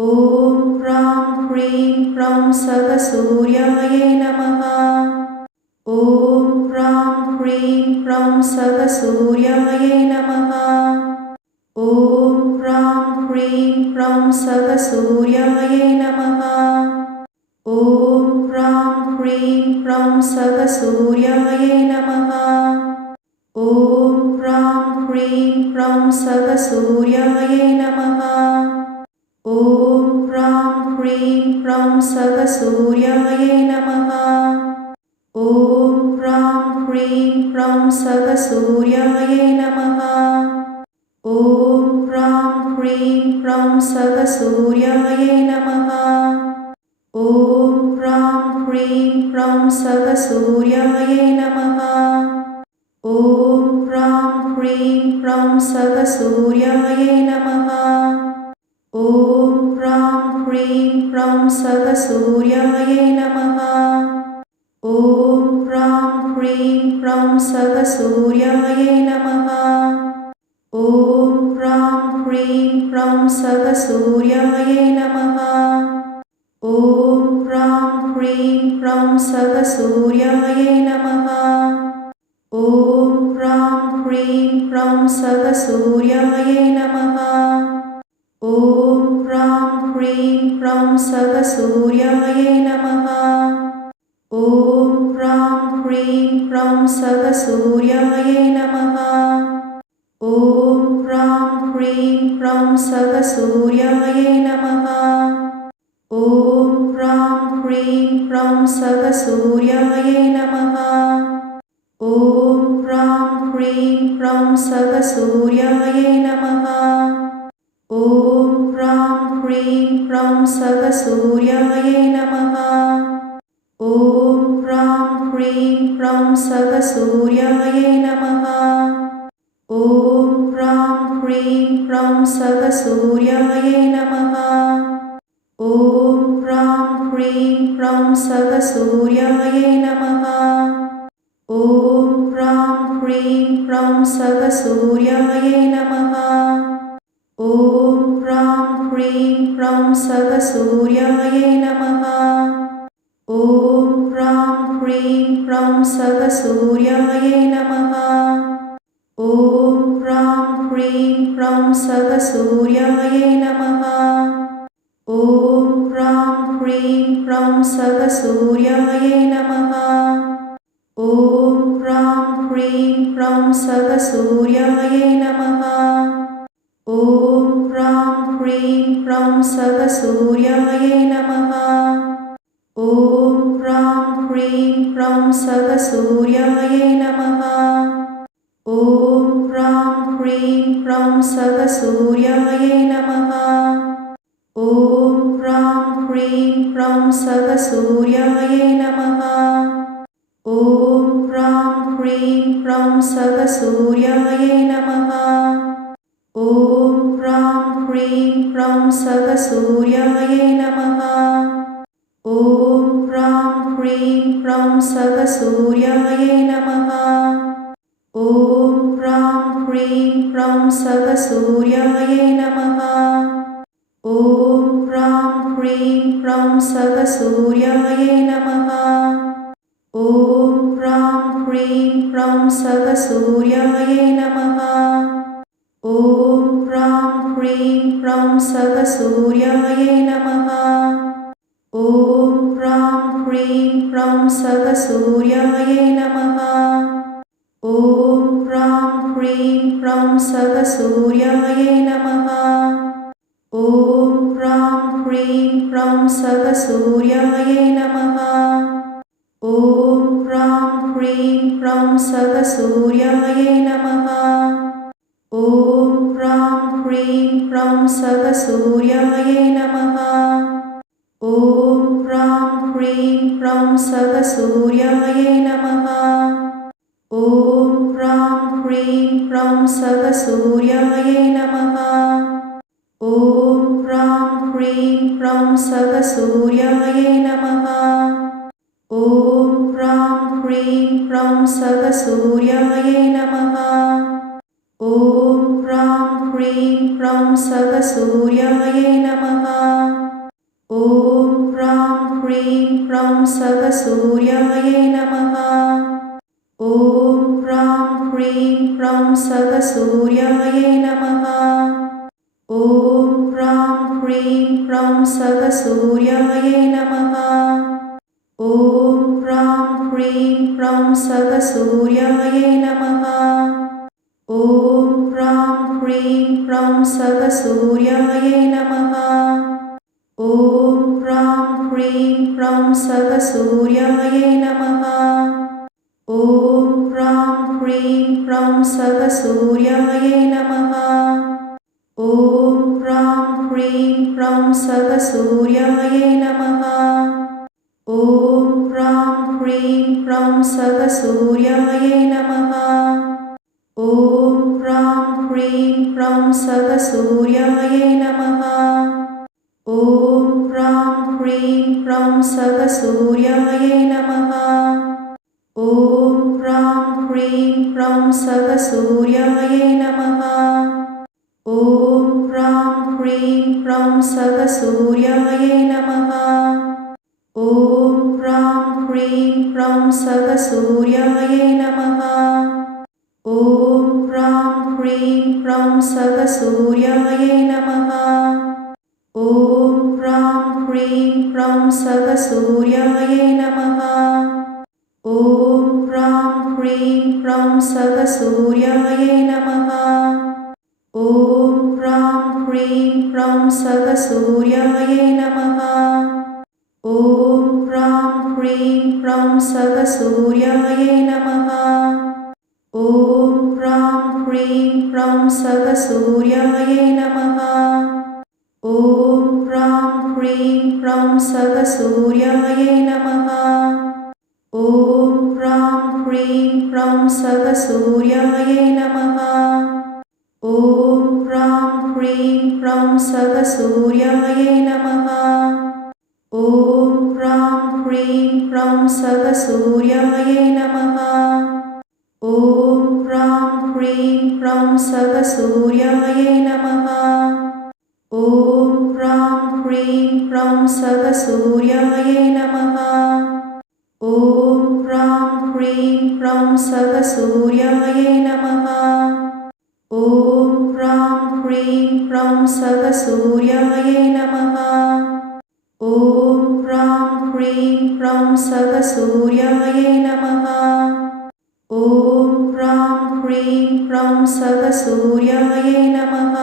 ॐ ह्रां ह्रीं ह्रौं सदसूर्यायै नमः। ॐ ह्रां ह्रीं ह्रौं सदसूर्यायै नमः। ॐ ह्रां ह्रीं ह्रौं सदसूर्यायै नमः। ॐ ह्रां ह्रीं ह्रौं सदसूर्यायै नमः। ॐ ह्रां ह्रीं ह्रौं सदसूर्यायै नमः ॐ ह्रां ह्रीं ह्रौं सदसूर्यायै नमः। ॐ ह्रां ह्रीं ह्रौं सदसूर्यायै नमः। ॐ ह्रां ह्रीं ह्रौं सदसूर्यायै नमः। ॐ ह्रां ह्रीं ह्रौं सदसूर्यायै नमः। ॐ ह्रां ह्रीं ह्रौं सदसूर्यायै ह्रां ह्रौं सदसूर्यायै नमः। ॐ ह्रां ह्रीं ह्रौं सदसूर्यायै नमः। ॐ ह्रां ह्रीं ह्रौं सदसूर्यायै नमः। ॐ ह्रां ह्रीं ह्रौं सदसूर्यायै नमः। ॐ ह्रां ह्रीं ह्रौं सदसूर्यायै नमः। ॐ ह्रां ह्रीं सदसूर्यायै नमः। ॐ ह्रां ह्रीं ह्रौं सदसूर्यायै नमः। ॐ ह्रां ह्रीं ह्रौं सदसूर्यायै नमः। ॐ ह्रां ह्रीं ह्रौं सदसूर्यायै नमः। ॐ ह्रां ह्रीं ह्रौं सदसूर्यायै नमः। ॐ ह्रां ह्रीं सदसूर्यायै नमः। ॐ ह्रां ह्रीं ह्रौं सदसूर्यायै नमः। ॐ ह्रां ह्रीं ह्रौं सदसूर्यायै नमः। ॐ ह्रां ह्रीं ह्रौं सदसूर्यायै नमः। ॐ ह्रां ह्रीं ह्रौं सदसूर्यायै नमः। ॐ ह्रां ह्रीं सदसूर्यायै नमः। ॐ ह्रां ह्रीं ह्रौं सदसूर्यायै नमः। ॐ ह्रां ह्रीं ह्रौं सदसूर्यायै नमः। ॐ ह्रां ह्रीं ह्रौं सदसूर्यायै नमः। ॐ ह्रां ह्रीं ह्रौं सदसूर्यायै नमः। ॐ ह्रीं ह्रौं सदसूर्यायै नमः। ॐ ह्रां ह्रीं ह्रौं सदसूर्यायै नमः। ॐ ह्रां ह्रीं ह्रौं सदसूर्यायै नमः। ॐ ह्रां ह्रीं ह्रौं सदसूर्यायै नमः। ॐ ह्रां ह्रीं ह्रौं सदसूर्यायै नमः। ॐ ह्रां ह्रीं ह्रौं सदसूर्यायै नमः। ॐ ह्रां ह्रीं ह्रौं सदसूर्यायै नमः। ॐ ह्रां ह्रीं ह्रौं सदसूर्यायै नमः। ॐ ह्रां ह्रीं ह्रौं सदसूर्यायै नमः। ॐ ह्रां ह्रीं ह्रौं सदसूर्यायै नमः। ॐ ह्रां ह्रौं सदसूर्यायै नमः। ॐ ह्रां ह्रीं ह्रौं सदसूर्यायै नमः। ॐ ह्रां ह्रीं ह्रौं सदसूर्यायै नमः। ॐ ह्रां ह्रीं ह्रौं सदसूर्यायै नमः। ॐ ह्रां ह्रीं ह्रौं सदसूर्यायै नमः। ॐ ह्रां ह्रीं ह्रौं सदसूर्यायै नमः। ॐ ह्रां ह्रीं ह्रौं सदसूर्यायै नमः। ॐ ह्रां ह्रीं ह्रौं सदसूर्यायै नमः। ॐ ह्रां ह्रीं ह्रौं सदसूर्यायै नमः। ॐ ह्रां ह्रीं ह्रौं सदसूर्यायै नमः ॐ ह्रीं ह्रौं सदसूर्यायै नमः। ह्रीं ह्रौं सदसूर्यायै नमः। ॐ ह्रां ह्रीं ह्रौं सदसूर्यायै नमः। ॐ ह्रां ह्रीं ह्रौं सदसूर्यायै नमः। ॐ ह्रां ह्रीं ह्रौं सदसूर्यायै नमः। ॐ ह्रां ह्रीं सदसूर्यायै नमः। ॐ ह्रां ह्रीं ह्रौं सदसूर्यायै नमः। ॐ ह्रां ह्रीं ह्रौं सदसूर्यायै नमः। ॐ ह्रां ह्रीं ह्रौं सदसूर्यायै नमः। ॐ ह्रां ह्रीं ह्रौं सदसूर्यायै नमः। ॐ ह्रां ह्रौं सदसूर्यायै नमः। ॐ ह्रां ह्रीं ह्रौं सदसूर्यायै नमः। ॐ ह्रां ह्रीं ह्रौं सदसूर्यायै नमः। ॐ ह्रां ह्रीं ह्रौं सदसूर्यायै नमः। ॐ ह्रां ह्रीं ह्रौं सदसूर्यायै नमः ह्रीं सदसूर्यायै नमः ॐ ह्रां ह्रीं ह्रौं सदसूर्यायै नमः ॐ ह्रां ह्रीं ह्रौं सदसूर्यायै नमः ॐ ह्रां ह्रीं ह्रौं सदसूर्यायै नमः ॐ ह्रां ह्रीं ह्रौं सदसूर्यायै नमः ॐ ह्रां ह्रौं सदसूर्यायै नमः। ॐ ह्रां ह्रीं ह्रौं सदसूर्यायै नमः। ॐ ह्रां ह्रीं ह्रौं सदसूर्यायै नमः। ॐ ह्रां ह्रीं ह्रौं सदसूर्यायै नमः। ॐ ह्रां ह्रीं ह्रौं सदसूर्यायै नमः ॐ ह्रीं ह्रौं सदसूर्यायै नमः। ॐ ह्रां ह्रीं ह्रौं सदसूर्यायै नमः। ॐ ह्रां ह्रीं ह्रौं सदसूर्यायै नमः। ॐ ह्रां ह्रीं ह्रौं सदसूर्यायै नमः। ॐ ह्रीं ह्रौं सदसूर्यायै नमः सदसूर्यायै नमः।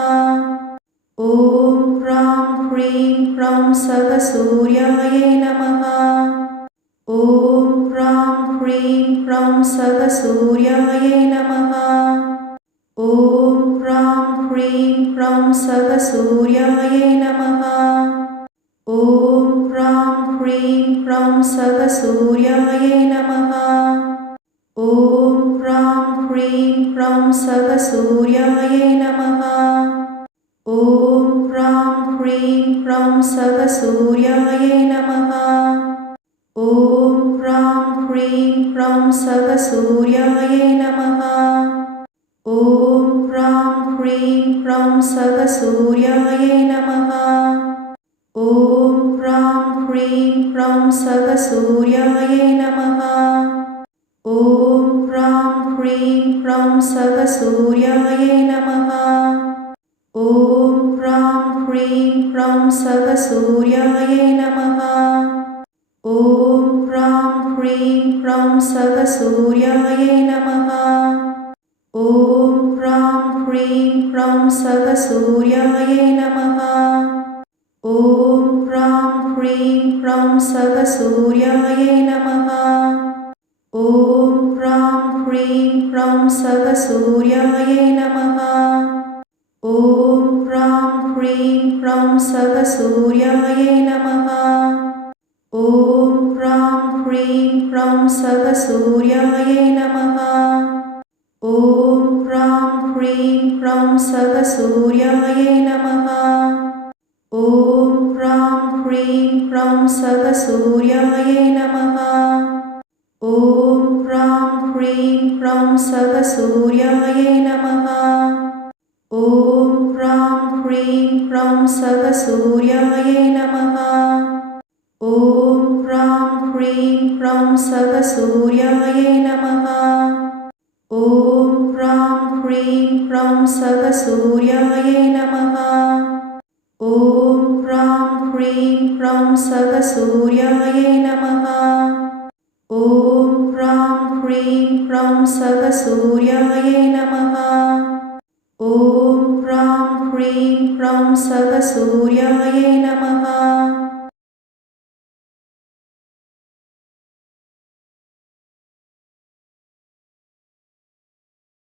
ॐ ह्रां ह्रीं ह्रौं सदसूर्यायै नमः। ॐ ह्रां ह्रीं ह्रौं सदसूर्यायै नमः। ॐ ह्रां ह्रीं ह्रौं सदसूर्यायै नमः। ॐ ह्रां ह्रीं ह्रौं सदसूर्यायै ह्रौं सदसूर्यायै नमः। ॐ ह्रां ह्रीं ह्रौं सदसूर्यायै नमः। ॐ ह्रां ह्रीं ह्रौं सदसूर्यायै नमः। ॐ ह्रां ह्रीं ह्रौं सदसूर्यायै नमः। ॐ ह्रां ह्रीं ह्रौं सदसूर्यायै सदसूर्यायै नमः। ॐ ह्रां ह्रीं ह्रौं सदसूर्यायै नमः। ॐ ह्रां ह्रीं ह्रौं सदसूर्यायै नमः। ॐ ह्रां ह्रीं ह्रौं सदसूर्यायै नमः। ॐ ह्रां ह्रीं ह्रौं सदसूर्यायै नमः। ॐ ह्रां ह्रीं ह्रौं सदसूर्यायै नमः ॐ ह्रां ह्रीं ह्रौं सदसूर्यायै नमः ॐ ह्रां ह्रीं ह्रौं सदसूर्यायै नमः ॐ ह्रां ह्रीं ह्रौं सदसूर्यायै नमः ॐ ह्रां ह्रीं ह्रौं सदसूर्यायै नमः ॐ सदसूर्यायै नमः। ॐ ह्रां ह्रीं ह्रौं सदसूर्यायै नमः। ॐ ह्रौं सः सूर्यायै नमः। ॐ ह्रां ह्रीं ह्रौं सः सूर्यायै नमः। ॐ ह्रां ह्रीं ह्रौं सः सूर्यायै नमः। ॐ ह्रां ह्रीं ह्रौं सः सूर्यायै नमः। ॐ ह्रां ह्रीं ह्रौं सः सूर्यायै नमः